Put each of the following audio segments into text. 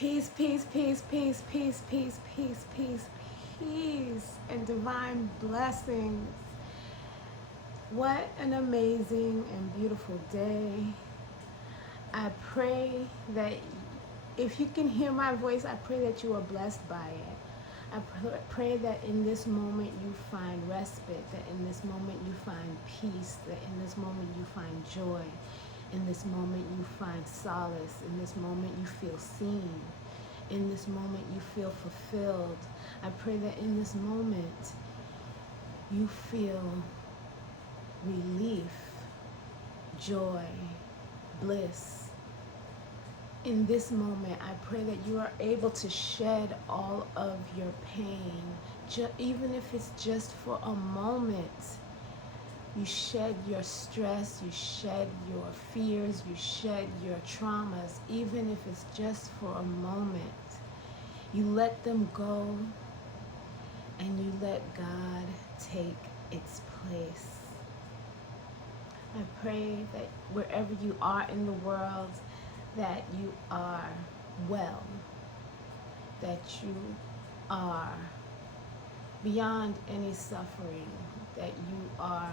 Peace, peace, peace, peace, peace, peace, peace, peace, peace, and divine blessings. What an amazing and beautiful day. I pray that if you can hear my voice, I pray that you are blessed by it. I pray that in this moment you find respite, that in this moment you find peace, that in this moment you find joy, in this moment you find solace, in this moment you feel seen, in this moment you feel fulfilled. I pray that in this moment you feel relief, joy, bliss. In this moment, I pray that you are able to shed all of your pain, even if it's just for a moment. You shed your stress, you shed your fears, you shed your traumas, even if it's just for a moment. You let them go and you let God take its place. I pray that wherever you are in the world, that you are well, that you are beyond any suffering, that you are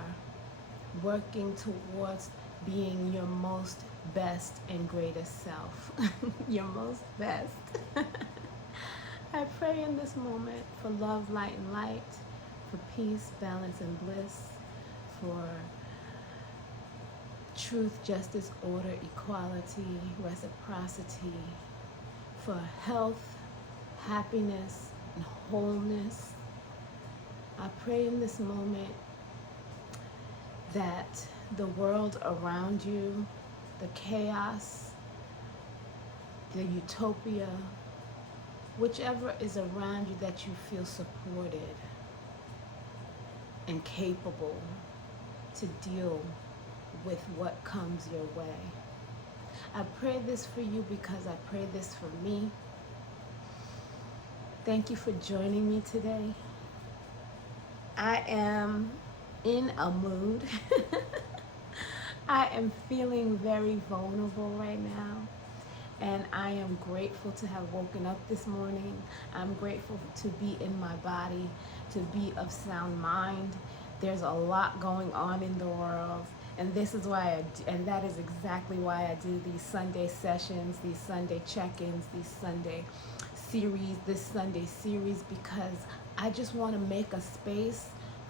working towards being your most best and greatest self, your most best. I pray in this moment for love, light, and light, for peace, balance, and bliss, for truth, justice, order, equality, reciprocity, for health, happiness, and wholeness. I pray in this moment that the world around you, the chaos, the utopia, whichever is around you, that you feel supported and capable to deal with what comes your way. I pray this for you because I pray this for me. Thank you for joining me today. I am in a mood. I am feeling very vulnerable right now, and I am grateful to have woken up this morning. I'm grateful to be in my body, to be of sound mind. There's a lot going on in the world. And this is why and that is exactly why I do these Sunday sessions, these Sunday check-ins, these Sunday series, this Sunday series, because I just want to make a space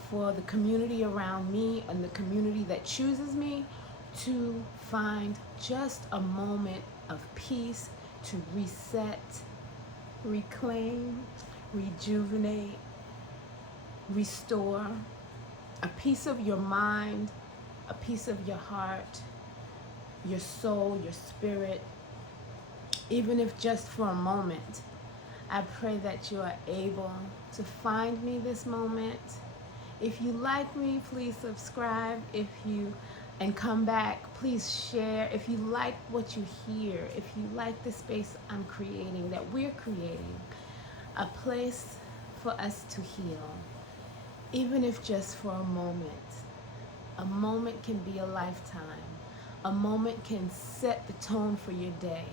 for the community around me and the community that chooses me to find just a moment of peace, to reset, reclaim, rejuvenate, restore a piece of your mind, a piece of your heart, your soul, your spirit, even if just for a moment. I pray that you are able to find me this moment. If you like me, please subscribe. And come back, please share. If you like what you hear, if you like the space I'm creating, that we're creating, a place for us to heal, even if just for a moment. A moment can be a lifetime. A moment can set the tone for your day.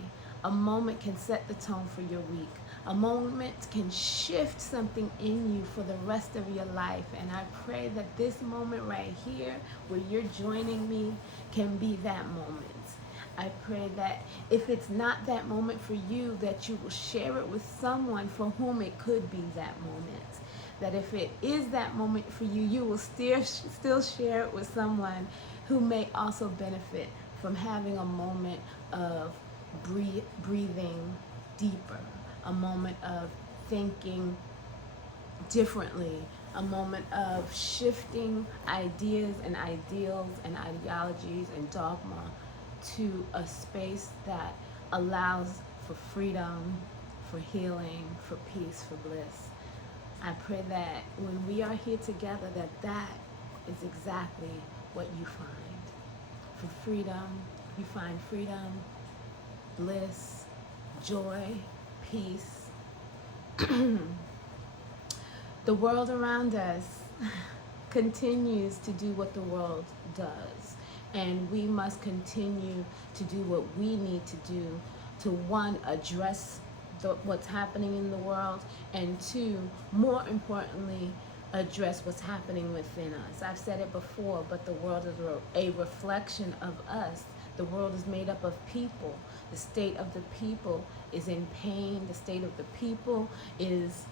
A moment can set the tone for your week. A moment can shift something in you for the rest of your life. And I pray that this moment right here, where you're joining me, can be that moment. I pray that if it's not that moment for you, that you will share it with someone for whom it could be that moment. That if it is that moment for you, you will still share it with someone who may also benefit from having a moment of breathing deeper, a moment of thinking differently, a moment of shifting ideas and ideals and ideologies and dogma to a space that allows for freedom, for healing, for peace, for bliss. I pray that when we are here together, that is exactly what you find. For freedom, you find freedom, bliss, joy, peace. The world around us continues to do what the world does. And we must continue to do what we need to do to, one, address what's happening in the world, and two, more importantly, address what's happening within us. I've said it before, but the world is a reflection of us. The world is made up of people. The state of the people is in pain. The state of the people is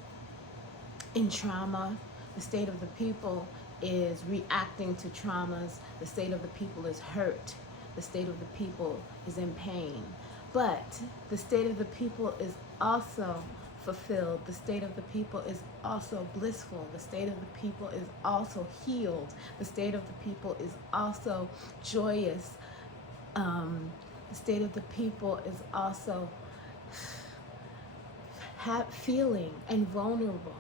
in trauma. The state of the people is reacting to traumas. The state of the people is hurt. The state of the people is in pain. But the state of the people is also fulfilled. The state of the people is also blissful. The state of the people is also healed. The state of the people is also joyous. The state of the people is also feeling and vulnerable.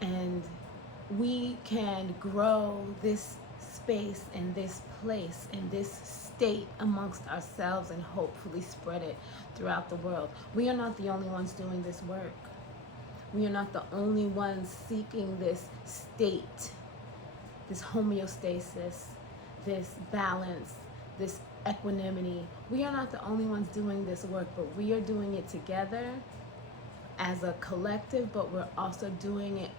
And we can grow this space and this place and this state amongst ourselves and hopefully spread it throughout the world. We are not the only ones doing this work. We are not the only ones seeking this state, this homeostasis, this balance, this equanimity. We are not the only ones doing this work, but we are doing it together as a collective, but we're also doing it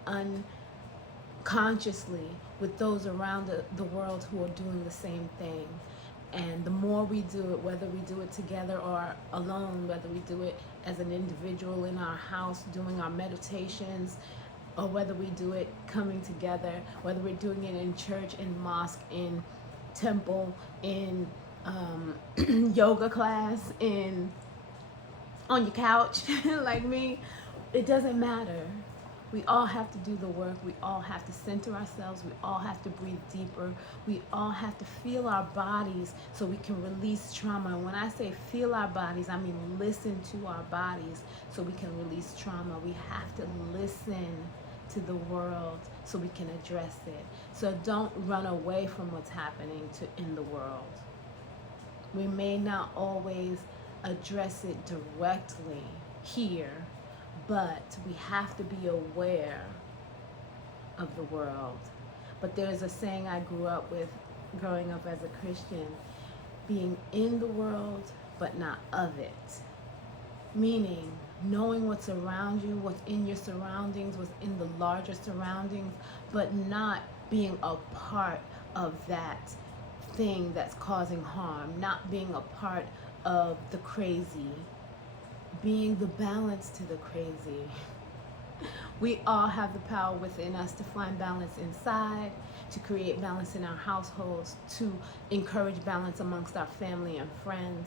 unconsciously with those around the world who are doing the same thing. And the more we do it, whether we do it together or alone, whether we do it as an individual in our house doing our meditations, or whether we do it coming together, whether we're doing it in church, in mosque, in temple, in yoga class, on your couch like me, it doesn't matter. We all have to do the work. We all have to center ourselves. We all have to breathe deeper. We all have to feel our bodies so we can release trauma. And when I say feel our bodies, I mean listen to our bodies so we can release trauma. We have to listen to the world so we can address it. So don't run away from what's happening in the world. We may not always address it directly here, but we have to be aware of the world. But there's a saying I grew up with growing up as a Christian: being in the world but not of it. Meaning knowing what's around you, what's in your surroundings, what's in the larger surroundings, but not being a part of that thing that's causing harm, not being a part of the crazy, being the balance to the crazy. We all have the power within us to find balance inside, to create balance in our households, to encourage balance amongst our family and friends,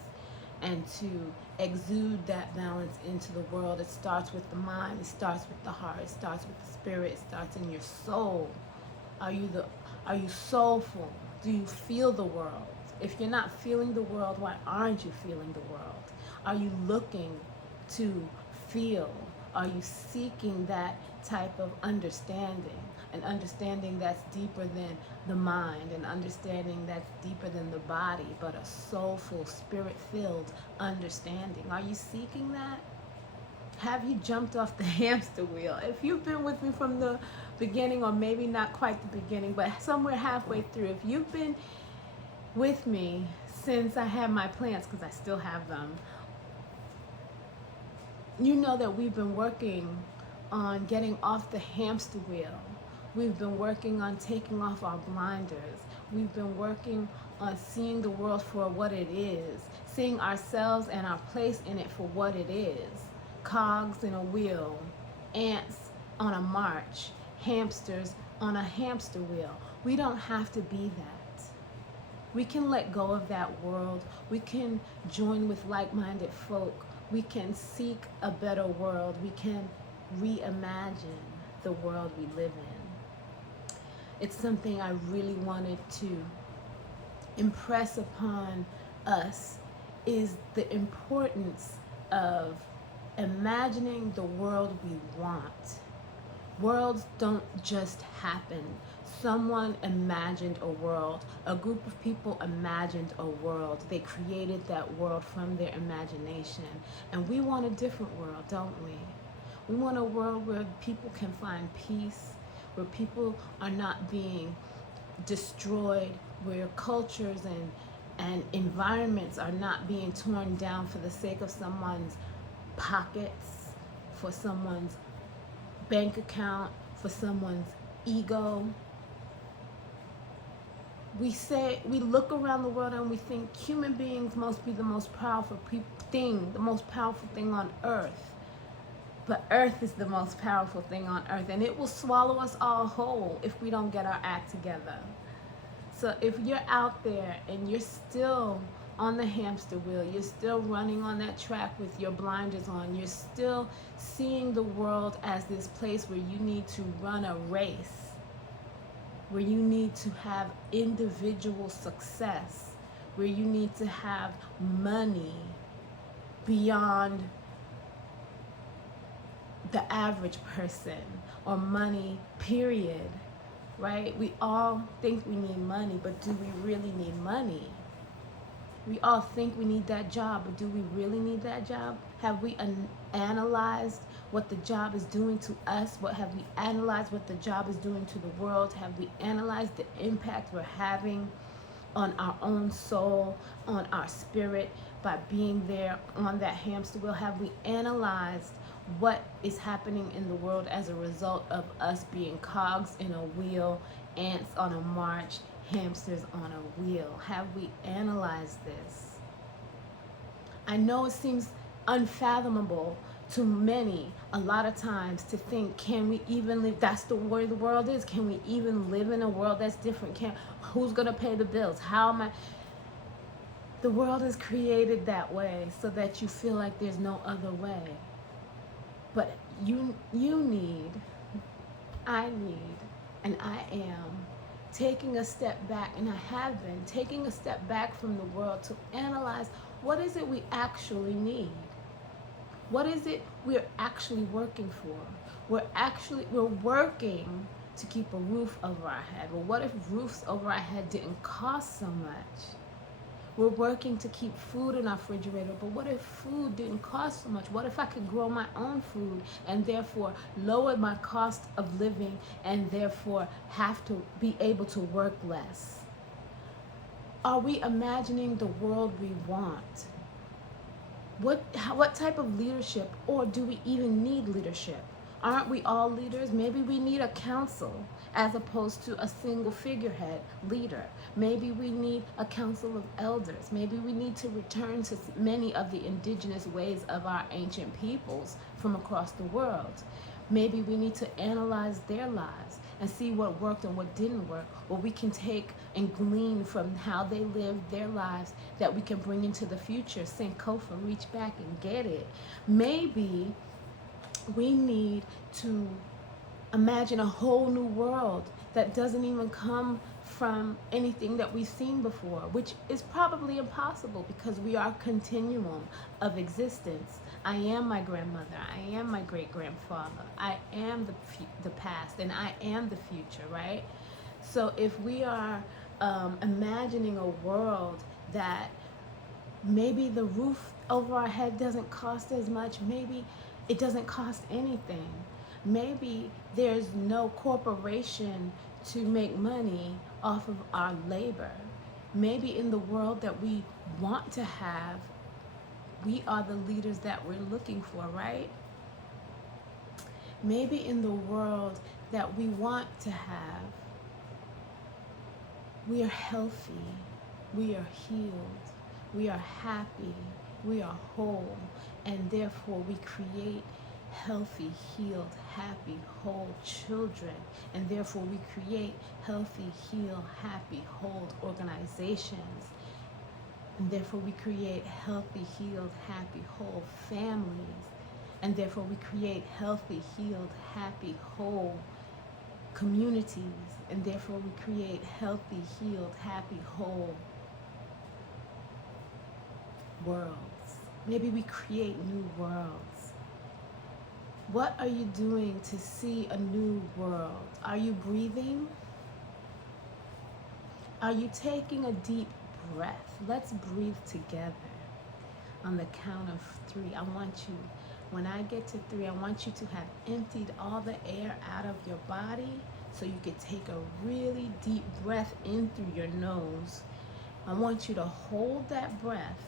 and to exude that balance into the world. It starts with the mind, it starts with the heart, it starts with the spirit, it starts in your soul. Are you soulful? Do you feel the world? If you're not feeling the world, why aren't you feeling the world? Are you looking to feel? Are you seeking that type of understanding? An understanding that's deeper than the mind, an understanding that's deeper than the body, but a soulful, spirit-filled understanding. Are you seeking that? Have you jumped off the hamster wheel? If you've been with me from the beginning, or maybe not quite the beginning, but somewhere halfway through, if you've been with me since I had my plants, because I still have them, you know that we've been working on getting off the hamster wheel. We've been working on taking off our blinders. We've been working on seeing the world for what it is, seeing ourselves and our place in it for what it is. Cogs in a wheel, ants on a march, hamsters on a hamster wheel. We don't have to be that. We can let go of that world. We can join with like-minded folk. We can seek a better world. We can reimagine the world we live in. It's something I really wanted to impress upon us, is the importance of imagining the world we want. Worlds don't just happen. Someone imagined a world. A group of people imagined a world. They created that world from their imagination. And we want a different world, don't we? We want a world where people can find peace, where people are not being destroyed, where cultures and environments are not being torn down for the sake of someone's pockets, for someone's bank account, for someone's ego. We look around the world and we think human beings must be the most powerful thing, the most powerful thing on earth. But earth is the most powerful thing on earth, and it will swallow us all whole if we don't get our act together. So if you're out there and you're still on the hamster wheel, you're still running on that track with your blinders on, you're still seeing the world as this place where you need to run a race, where you need to have individual success, where you need to have money beyond the average person, or money, period, right? We all think we need money, but do we really need money? We all think we need that job, but do we really need that job? Have we analyzed what the job is doing to us? Have we analyzed what the job is doing to the world? Have we analyzed the impact we're having on our own soul, on our spirit, by being there on that hamster wheel? Have we analyzed what is happening in the world as a result of us being cogs in a wheel, ants on a march, hamsters on a wheel? Have we analyzed this? I know it seems unfathomable to many a lot of times to think, can we even live? That's the way the world is. Can we even live in a world that's different? Who's gonna pay the bills? How am I? The world is created that way so that you feel like there's no other way. But you need, I need, and I am taking a step back, and I have been taking a step back from the world to analyze, what is it we actually need? What is it we're actually working for? We're working to keep a roof over our head. Well, what if roofs over our head didn't cost so much? We're working to keep food in our refrigerator, but what if food didn't cost so much? What if I could grow my own food and therefore lower my cost of living and therefore have to be able to work less? Are we imagining the world we want? What type of leadership, or do we even need leadership? Aren't we all leaders? Maybe we need a council as opposed to a single figurehead leader. Maybe we need a council of elders. Maybe we need to return to many of the indigenous ways of our ancient peoples from across the world. Maybe we need to analyze their lives and see what worked and what didn't work, what we can take and glean from how they lived their lives that we can bring into the future. Sankofa, reach back and get it. Maybe we need to imagine a whole new world that doesn't even come from anything that we've seen before, which is probably impossible because we are a continuum of existence. I am my grandmother, I am my great-grandfather, I am the past, and I am the future, right? So if we are imagining a world that maybe the roof over our head doesn't cost as much, maybe it doesn't cost anything. Maybe there's no corporation to make money off of our labor. Maybe in the world that we want to have, we are the leaders that we're looking for, right? Maybe in the world that we want to have, we are healthy, we are healed, we are happy, we are whole, and therefore we create healthy, healed, happy, whole children, and therefore we create healthy, healed, happy, whole organizations, and therefore we create healthy, healed, happy, whole families, and therefore we create healthy, healed, happy, whole communities, and therefore we create healthy, healed, happy, whole worlds. Maybe we create new worlds. What are you doing to see a new world? Are you breathing? Are you taking a deep breath? Let's breathe together on the count of 3. I want you, when I get to 3, I want you to have emptied all the air out of your body so you could take a really deep breath in through your nose. I want you to hold that breath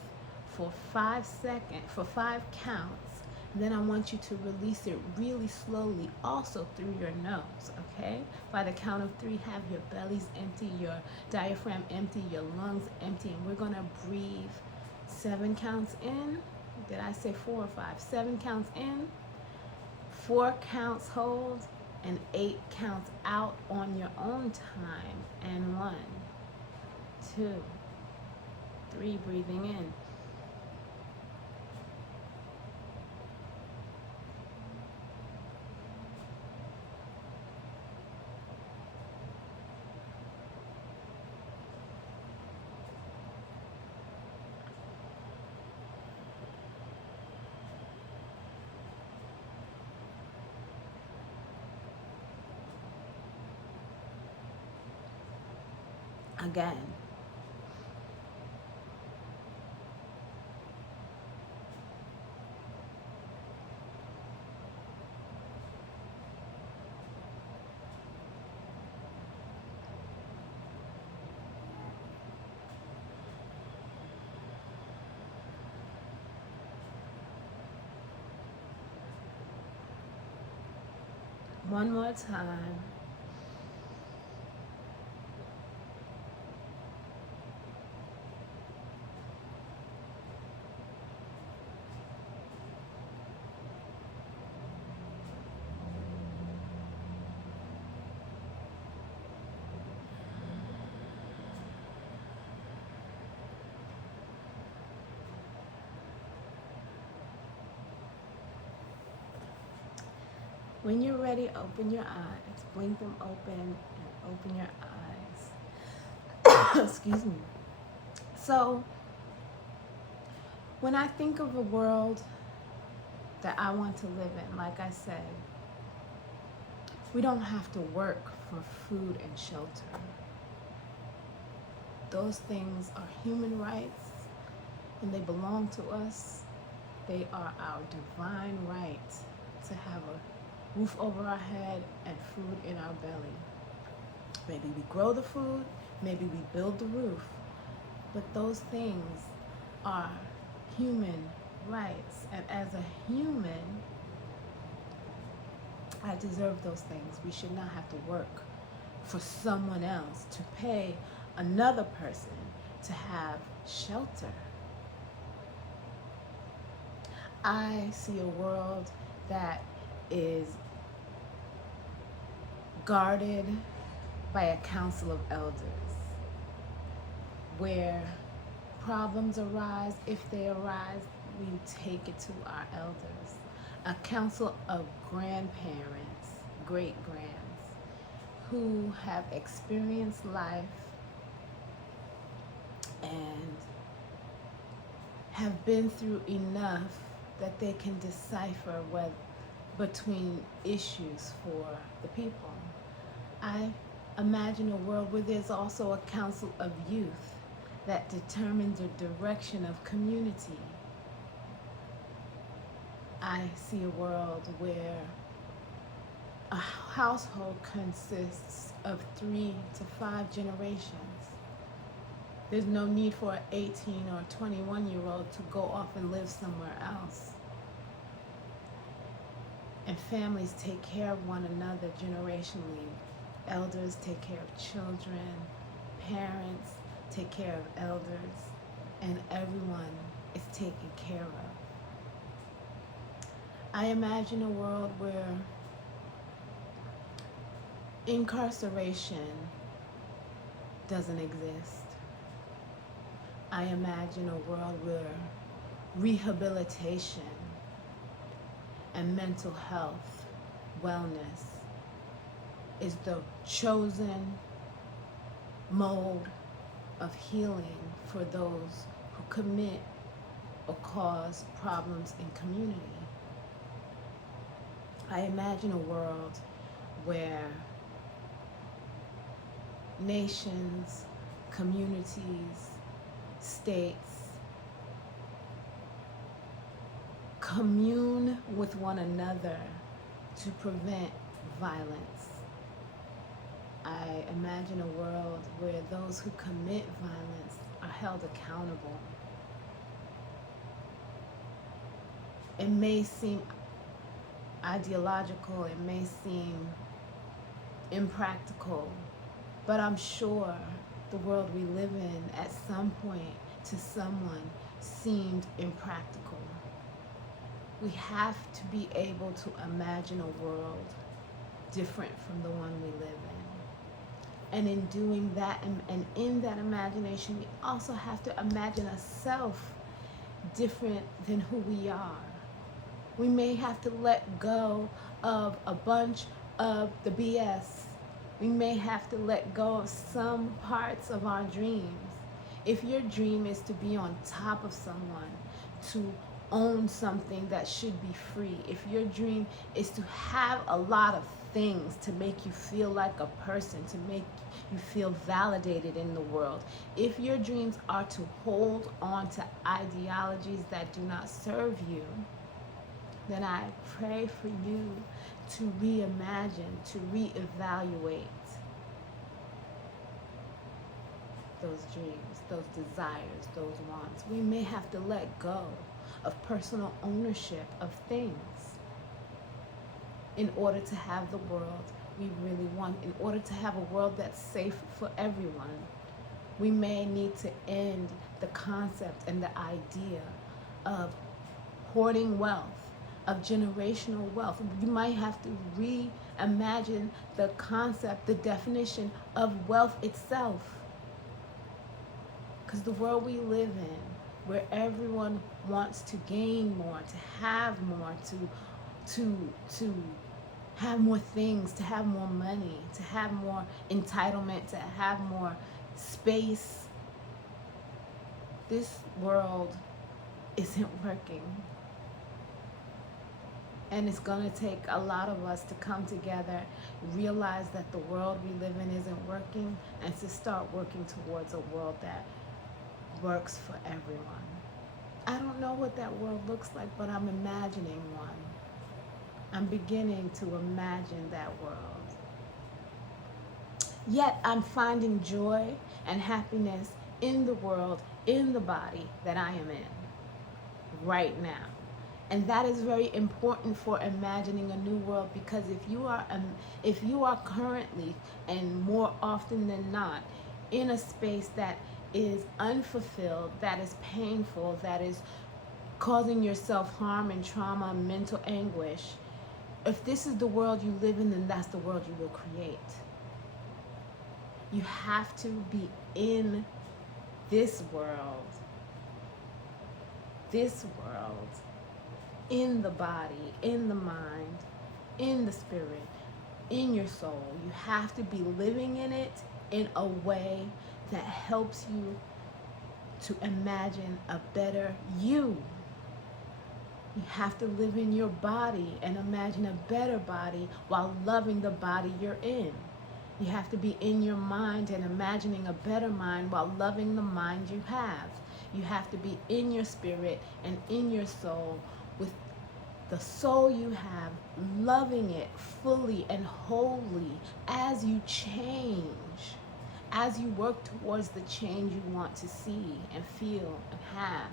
for 5 seconds, for 5 counts, Then I want you to release it really slowly, also through your nose, okay? By the count of 3, have your bellies empty, your diaphragm empty, your lungs empty, and we're gonna breathe 7 counts in. Did I say 4 or 5? 7 counts in, 4 counts hold, and 8 counts out on your own time. And 1, 2, 3, breathing in. Again. One more time. When you're ready, open your eyes. Blink them open and open your eyes. Excuse me. So, when I think of a world that I want to live in, like I said, we don't have to work for food and shelter. Those things are human rights and they belong to us. They are our divine right to have a roof over our head and food in our belly. Maybe we grow the food, maybe we build the roof, but those things are human rights. And as a human, I deserve those things. We should not have to work for someone else to pay another person to have shelter. I see a world that is guarded by a council of elders, where problems arise. If they arise, we take it to our elders. A council of grandparents, great-grands, who have experienced life and have been through enough that they can decipher between issues for the people. I imagine a world where there's also a council of youth that determines the direction of community. I see a world where a household consists of 3 to 5 generations. There's no need for an 18 or 21-year-old to go off and live somewhere else. And families take care of one another generationally. Elders take care of children, parents take care of elders, and everyone is taken care of. I imagine a world where incarceration doesn't exist. I imagine a world where rehabilitation and mental health, wellness, is the chosen mode of healing for those who commit or cause problems in community. I imagine a world where nations, communities, states commune with one another to prevent violence. I imagine a world where those who commit violence are held accountable. It may seem ideological, it may seem impractical, but I'm sure the world we live in at some point to someone seemed impractical. We have to be able to imagine a world different from the one we live in. And in doing that, and in that imagination, we also have to imagine a self different than who we are. We may have to let go of a bunch of the BS. We may have to let go of some parts of our dreams. If your dream is to be on top of someone, to own something that should be free, if your dream is to have a lot of things to make you feel like a person, to make you feel validated in the world, if your dreams are to hold on to ideologies that do not serve you, then I pray for you to reimagine, to reevaluate those dreams, those desires, those wants. We may have to let go of personal ownership of things in order to have the world we really want, in order to have a world that's safe for everyone. We may need to end the concept and the idea of hoarding wealth, of generational wealth. You might have to reimagine the concept, the definition of wealth itself. Because the world we live in, where everyone wants to gain more, to have more, to have more things, to have more money, to have more entitlement, to have more space, this world isn't working. And it's going to take a lot of us to come together, realize that the world we live in isn't working, and to start working towards a world that works for everyone. I don't know what that world looks like, but I'm imagining one. I'm beginning to imagine that world. Yet I'm finding joy and happiness in the world, in the body that I am in right now. And that is very important for imagining a new world, because if you are currently, and more often than not, in a space that is unfulfilled, that is painful, that is causing yourself harm and trauma, mental anguish, if this is the world you live in, then that's the world you will create. You have to be in this world, in the body, in the mind, in the spirit, in your soul. You have to be living in it in a way that helps you to imagine a better you. You have to live in your body and imagine a better body while loving the body you're in. You have to be in your mind and imagining a better mind while loving the mind you have. You have to be in your spirit and in your soul with the soul you have, loving it fully and wholly as you change, as you work towards the change you want to see and feel and have.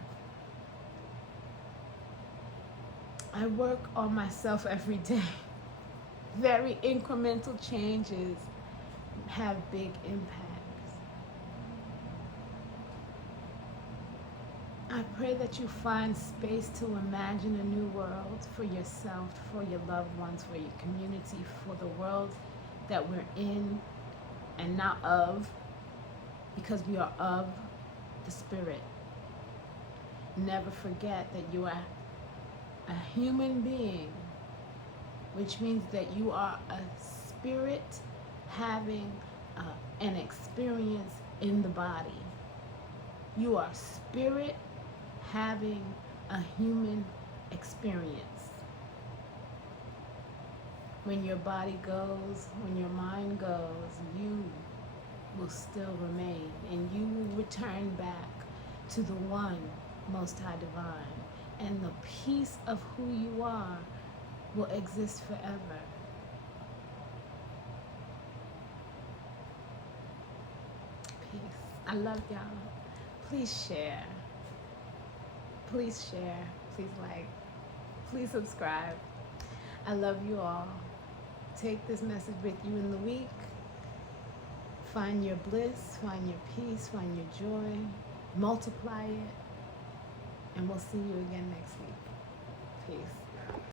I work on myself every day. Very incremental changes have big impacts. I pray that you find space to imagine a new world for yourself, for your loved ones, for your community, for the world that we're in and not of, because we are of the Spirit. Never forget that you are a human being, which means that you are a spirit having an experience in the body. You are spirit having a human experience. When your body goes, when your mind goes, you will still remain, and you will return back to the one Most High Divine, and the peace of who you are will exist forever. Peace. I love y'all. Please share. Please share. Please like. Please subscribe. I love you all. Take this message with you in the week. Find your bliss, find your peace, find your joy, multiply it, and we'll see you again next week. Peace.